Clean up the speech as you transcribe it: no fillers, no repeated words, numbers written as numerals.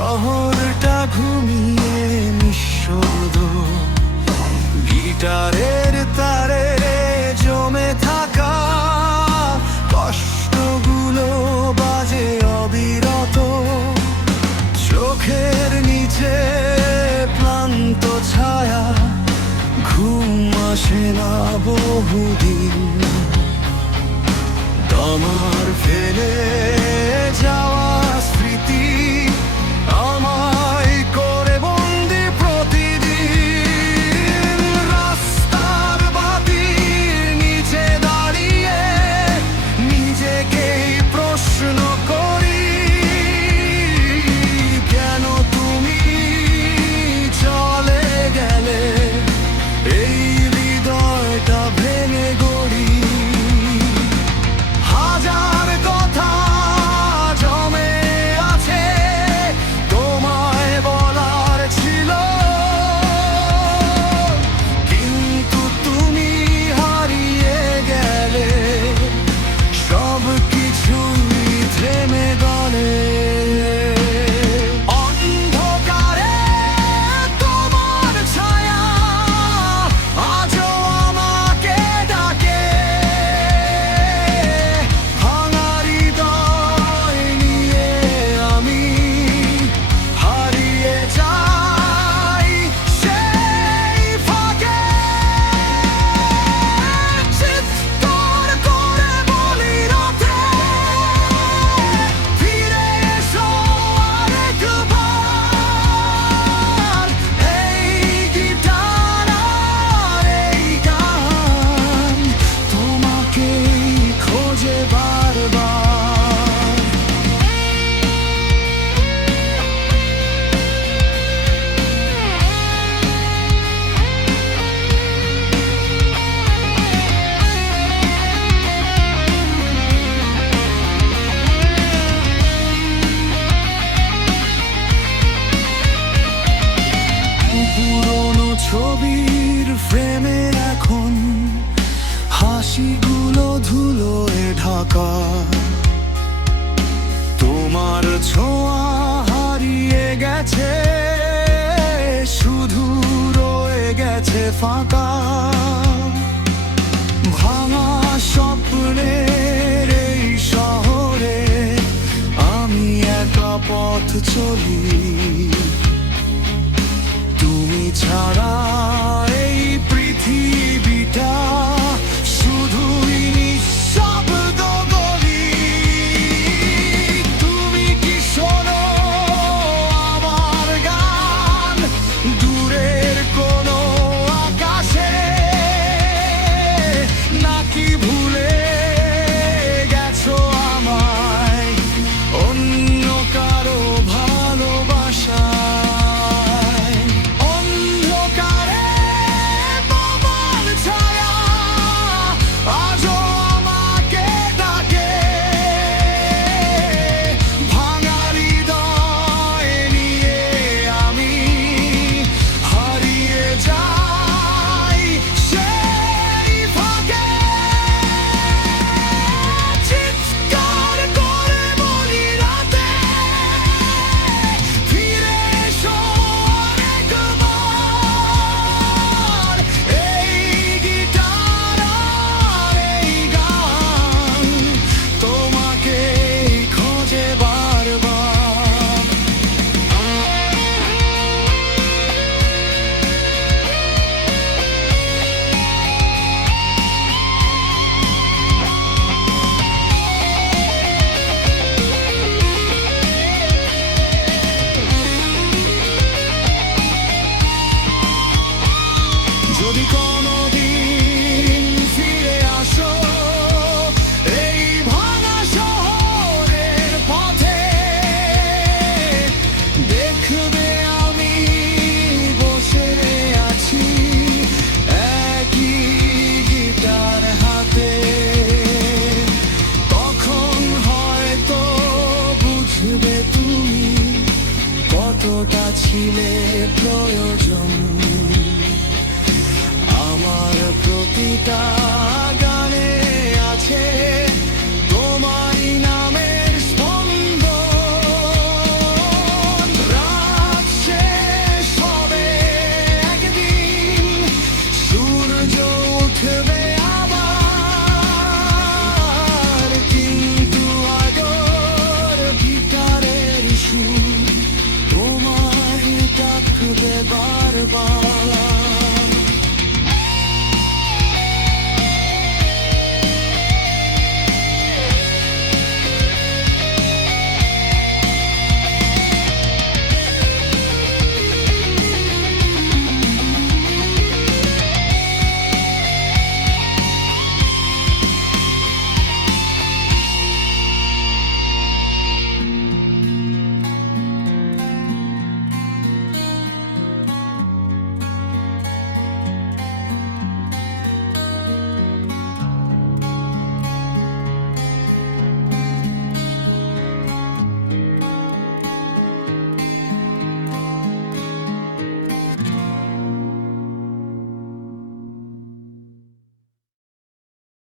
শহরটা ঘুমিয়ে নিঃশব্দ, গিটারের তারে জমে থাকা কষ্টগুলো বাজে অবিরত। চোখের নিচে ক্লান্ত ছায়া, ঘুম আসে না বহুদিন। আমার ফেলে যাওয়া স্মৃতি আমায় করে বন্দি প্রতিদিন। রাস্তার বাতির নিচে দাঁড়িয়ে নিজেকেই প্রশ্ন করি, কেন তুমি চলে গেলে এই হৃদয়টা ভেঙে গড়ি। হাজার কথা জমে আছে তোমায় বলার ছিল, কিন্তু তুমি হারিয়ে গেলে সব কিছুই থেমে গেলে। অন্ধকারে তোমার ছায়া আজও আমাকে ডাকে, ভাঙা হৃদয় নিয়ে আমি হারিয়ে যাই সেই ফাঁকে। চিৎকার করে বলি রাতে, ফিরে এসো আরেকবার। এই গিটার আর এই গান তোমাকেই খোঁজে বারবার। পুরোনো ছবির ফ্রেমে এখন হাসিগুলো ধুলোয় ঢাকা। তোমার ছোঁয়া হারিয়ে গেছে, শুধু রয়ে গেছে ফাঁকা। ভাঙা স্বপ্নের এই শহরে আমি একা পথ চলি, তুমি ছাড়া এই পৃথিবীটা শুধুই নিঃশব্দ গলি। তুমি কি শোনো আমার গান দূরের কোনো আকাশে, নাকি ভুলে গেছো আমায় অন্য কারো ভালোবাসায়? অন্ধকারে তোমার ছায়া আজও আমাকে ডাকে, ভাঙা হৃদয় নিয়ে আমি হারিয়ে যাই সেই ফাঁকে। চিৎকার করে বলি রাতে, ফিরে এসো আরেকবার। এই গিটার আর এই গান তোমাকেই খোঁজে বারবার। যদি কোনোদিন ফিরে আসো এই ভাঙা শহরের পথে, দেখবে আমি বসে আছি একই গিটার হাতে। তখন হয়তো বুঝবে তুমি কতটা ছিলে প্রয়োজন। আমার প্রতিটা গানে আছে তোমারই নামের স্পন্দন। বারবার